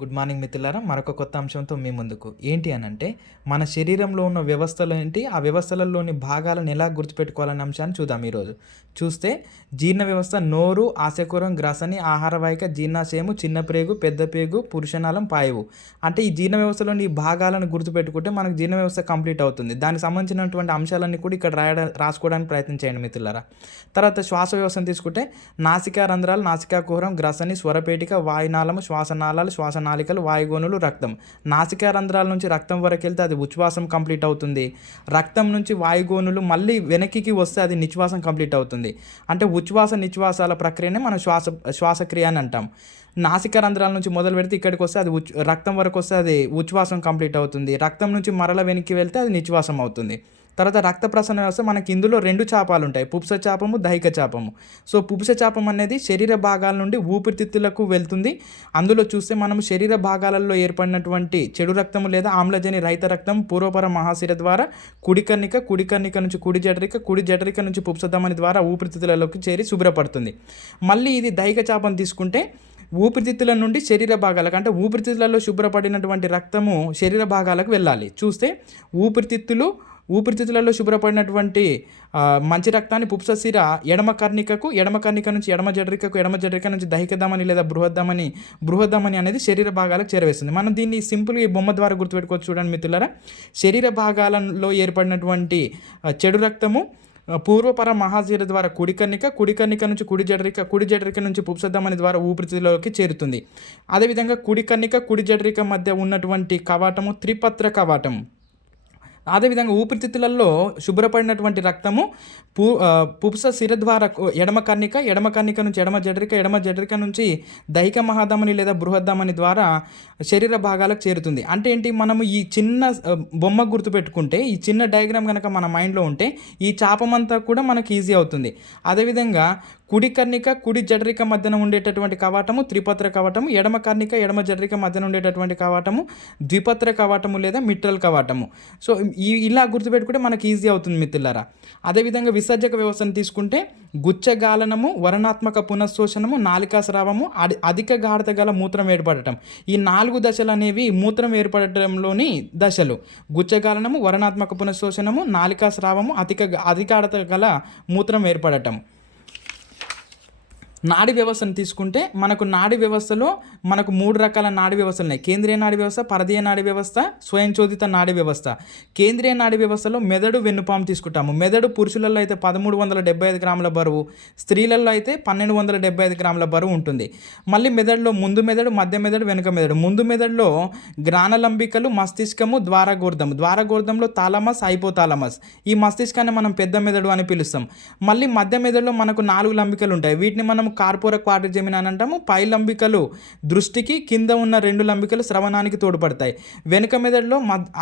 Good morning మిత్రులారా, మరొక కొత్త అంశంతో మీ ముందుకు. ఏంటి అనంటే, మన శరీరంలో ఉన్న వ్యవస్థలు ఏంటి, ఆ వ్యవస్థలలోని భాగాలను ఎలా గుర్తుపెట్టుకోవాలనే అంశాన్ని చూద్దాం ఈరోజు. చూస్తే జీర్ణ వ్యవస్థ నోరు, ఆశయకూరం, గ్రసని, ఆహారవాహిక, జీర్ణాశయము, చిన్న ప్రేగు, పెద్ద పేగు, పురుషనాళం, పాయువు. అంటే ఈ జీర్ణ వ్యవస్థలోని ఈ భాగాలను గుర్తుపెట్టుకుంటే మనకు జీర్ణ వ్యవస్థ కంప్లీట్ అవుతుంది. దానికి సంబంధించినటువంటి అంశాలన్నీ కూడా ఇక్కడ రాసుకోవడానికి ప్రయత్నం చేయండి మిత్రులారా. తర్వాత శ్వాస వ్యవస్థను తీసుకుంటే నాసికా రంధ్రాలు, నాసికా కుహరం, గ్రసని, స్వరపేటిక, వాయునాళము, శ్వాసనాళాలు, శ్వాసనాళికలు, వాయుగోనులు, రక్తం. నాసికా రంధ్రాల నుంచి రక్తం వరకు వెళ్తే అది ఉచ్ఛ్వాసం కంప్లీట్ అవుతుంది. రక్తం నుంచి వాయుగోనులు మళ్ళీ వెనక్కి వస్తే అది నిశ్వాసం కంప్లీట్ అవుతుంది. అంటే ఉచ్ఛ్వాస నిశ్వాసాల ప్రక్రియనే మనం శ్వాసక్రియ అని అంటాం. నాసికా రంధ్రాల నుంచి మొదలు పెడితే ఇక్కడికి వస్తే అది రక్తం వరకు వస్తే అది ఉచ్ఛ్వాసం కంప్లీట్ అవుతుంది. రక్తం నుంచి మరల వెనక్కి వెళ్తే అది నిశ్వాసం అవుతుంది. తర్వాత రక్త ప్రసరణ వ్యవస్థ మనకి ఇందులో 2 చాపాలు ఉంటాయి, పుప్స చాపము, దైహిక చాపము. సో పుప్స చాపం అనేది శరీర భాగాల నుండి ఊపిరితిత్తులకు వెళ్తుంది. అందులో చూస్తే మనం శరీర భాగాలలో ఏర్పడినటువంటి చెడు రక్తము లేదా ఆమ్లజని రహిత రక్తం పూర్వపర మహాశిర ద్వారా కుడి కర్ణిక నుంచి కుడి జఠరిక నుంచి పుప్సధమని ద్వారా ఊపిరితిత్తులలోకి చేరి శుభ్రపడుతుంది. మళ్ళీ ఇది దైహిక చాపం తీసుకుంటే ఊపిరితిత్తుల నుండి శరీర భాగాలకు, అంటే ఊపిరితిత్తులలో శుభ్రపడినటువంటి రక్తము శరీర భాగాలకు వెళ్ళాలి. చూస్తే ఊపిరితిత్తులలో శుభ్రపడినటువంటి మంచి రక్తాన్ని పుప్సశిర ఎడమ కర్ణిక నుంచి ఎడమ జఠరిక నుంచి దైహిక ధమని లేదా బృహద్ధమని అనేది శరీర భాగాలకు చేరవేస్తుంది. మనం దీన్ని సింపుల్గా ఈ బొమ్మ ద్వారా గుర్తుపెట్టుకోవచ్చు. చూడండి మిత్రులారా, శరీర భాగాలలో ఏర్పడినటువంటి చెడు రక్తము పూర్వపర మహాశిర ద్వారా కుడి కర్ణిక నుంచి కుడి జఠరిక నుంచి పుప్సధమని ద్వారా ఊపిరితిత్తులలోకి చేరుతుంది. అదేవిధంగా కుడి జఠరిక మధ్య ఉన్నటువంటి కవాటము త్రిపత్ర కవాటము. అదేవిధంగా ఊపిరితిత్తులలో శుభ్రపడినటువంటి రక్తము పుప్స శిర ద్వారా ఎడమ కర్ణిక నుంచి ఎడమ జఠరిక నుంచి దైహిక మహాధమని లేదా బృహద్ధమని ద్వారా శరీర భాగాలకు చేరుతుంది. అంటే ఏంటి, మనము ఈ చిన్న బొమ్మ గుర్తుపెట్టుకుంటే, ఈ చిన్న డయాగ్రామ్ కనుక మన మైండ్లో ఉంటే ఈ చాపమంతా కూడా మనకు ఈజీ అవుతుంది. అదేవిధంగా కుడి జఠరిక మధ్యన ఉండేటటువంటి కవాటము త్రిపత్ర కవాటము, ఎడమ జఠరిక మధ్యన ఉండేటటువంటి కవాటము ద్విపత్ర కవాటము లేదా మిట్రల్ కవాటము. సో ఇలా గుర్తుపెట్టుకుంటే మనకి ఈజీ అవుతుంది మిత్రులారా. అదేవిధంగా విసర్జక వ్యవస్థను తీసుకుంటే గుచ్చగాలనము, వరణాత్మక పునఃశోషణము, నాలికాస్రావము, అధిక గాఢత గల మూత్రం ఏర్పడటం. ఈ 4 దశలు అనేవి మూత్రం ఏర్పడటంలోని దశలు. గుచ్చగాలనము, వరణాత్మక పునఃశోషణము, నాలికాస్రావము, అధిక గాఢత గల మూత్రం ఏర్పడటం. నాడీ వ్యవస్థను తీసుకుంటే నాడీ వ్యవస్థలో మనకు 3 రకాల నాడీ వ్యవస్థలు ఉన్నాయి. కేంద్రీయ నాడీ వ్యవస్థ, పరదీయ నాడీ వ్యవస్థ, స్వయంచోదిత నాడీ వ్యవస్థ. కేంద్రీయ నాడీ వ్యవస్థలో మెదడు, వెన్నుపాము తీసుకుంటాము. మెదడు పురుషులలో అయితే 1375 గ్రాముల బరువు, స్త్రీలలో అయితే 1275 గ్రాముల బరువు ఉంటుంది. మళ్ళీ మెదడులో ముందు మెదడు, మధ్య మెదడు, వెనుక మెదడు. ముందు మెదడులో జ్ఞానలంబికలు, మస్తిష్కము, ద్వారగోర్ధంలో థాలమస్, హైపోథాలమస్. ఈ మస్తిష్కాన్ని మనం పెద్ద మెదడు అని పిలుస్తాం. మళ్ళీ మధ్య మెదడులో మనకు 4 లంబికలు ఉంటాయి. వీటిని మనం కార్పోర క్వాడ్రిజెమిన్ అని అంటాము. పై లంబికలు దృష్టికి, కింద ఉన్న 2 లంబికలు శ్రవణానికి తోడ్పడతాయి. వెనుక మెదడులో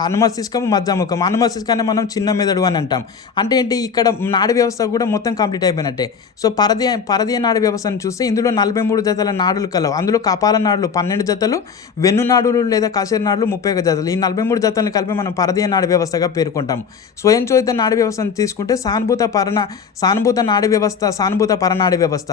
అనుమస్తిష్కము, మధ్యముఖం. అనుమస్తిష్కాన్ని మనం చిన్న మెదడు అని అంటాం. అంటే ఏంటి, ఇక్కడ నాడీ వ్యవస్థ కూడా మొత్తం కంప్లీట్ అయిపోయినట్టే. సో పరదీయ నాడీ వ్యవస్థను చూస్తే ఇందులో 43 జతల నాడులు కలవు. అందులో కపాల నాడులు 12 జతలు, వెన్ను నాడులు లేదా కశేరు నాడులు 31 జతలు. ఈ 43 జతలను కలిపి మనం పరదీయ నాడీ వ్యవస్థగా పేర్కొంటాం. స్వయంచోదిత నాడీ వ్యవస్థను తీసుకుంటే సానుభూత నాడీ వ్యవస్థ, సానుభూత పరనాడీ వ్యవస్థ.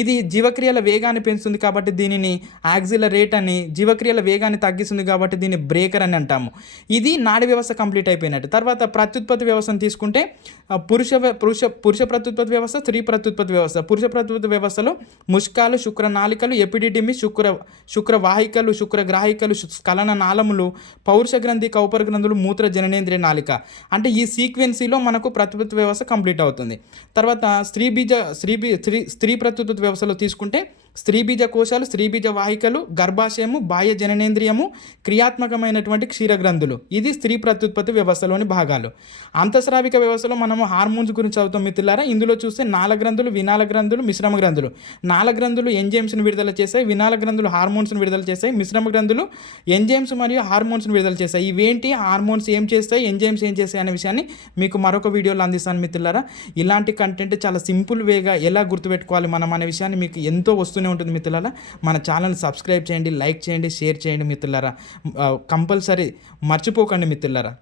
ఇది జీవక్రియల వేగాన్ని పెంచుతుంది కాబట్టి దీనిని యాక్సిలరేట్ అని, జీవక్రియల వేగాన్ని తగ్గిస్తుంది కాబట్టి దీన్ని బ్రేకర్ అని అంటాము. ఇది నాడీ వ్యవస్థ కంప్లీట్ అయిపోయినట్టు. తర్వాత ప్రత్యుత్పత్తి వ్యవస్థను తీసుకుంటే పురుష ప్రత్యుత్పత్తి వ్యవస్థ, స్త్రీ ప్రత్యుత్పత్తి వ్యవస్థ. పురుష ప్రత్యుత్పత్తి వ్యవస్థలో ముష్కాలు, శుక్రనాళికలు, ఎపిడిడిమి, శుక్రవాహికలు, శుక్రగ్రాహికలు, స్ఖలన నాళములు, పౌరుష గ్రంథి, కౌపర గ్రంథులు, మూత్ర జననేంద్రియ నాళిక. అంటే ఈ సీక్వెన్సీలో మనకు ప్రత్యుత్పత్తి వ్యవస్థ కంప్లీట్ అవుతుంది. తర్వాత స్త్రీ ప్రత్యుత్పత్తి వ్యవస్థలో తీసుకుంటే స్త్రీబీజ కోశాలు, స్త్రీబీజ వాహికలు, గర్భాశయము, బాహ్య జననేంద్రియము, క్రియాత్మకమైనటువంటి క్షీరగ్రంథులు. ఇది స్త్రీ ప్రత్యుత్పత్తి వ్యవస్థలోని భాగాలు. అంతఃస్రావిక వ్యవస్థలో మనము హార్మోన్స్ గురించి చదువుతాం మిత్రులారా. ఇందులో చూస్తే నాళగ్రంథులు, వినాళ గ్రంథులు, మిశ్రమ గ్రంథులు. నాళగ్రంథులు ఎంజైమ్స్ను విడుదల చేస్తాయి, వినాళ గ్రంథులు హార్మోన్స్ను విడుదల చేస్తాయి, మిశ్రమ గ్రంథులు ఎంజైమ్స్ మరియు హార్మోన్స్ను విడుదల చేస్తాయి. ఇవేంటి, హార్మోన్స్ ఏం చేస్తాయి, ఎంజైమ్స్ ఏం చేస్తాయి అనే విషయాన్ని మీకు మరొక వీడియోలో అందిస్తాను మిత్రులారా. ఇలాంటి కంటెంట్ చాలా సింపుల్ వేగా ఎలా గుర్తుపెట్టుకోవాలి మనం అనే విషయాన్ని మీకు ఎంతో వస్తుంది మిత్రులారా. మన ఛానల్ సబ్స్క్రైబ్ చేయండి, లైక్ చేయండి, షేర్ చేయండి మిత్రులారా. కంపల్సరీ మర్చిపోకండి మిత్రులారా.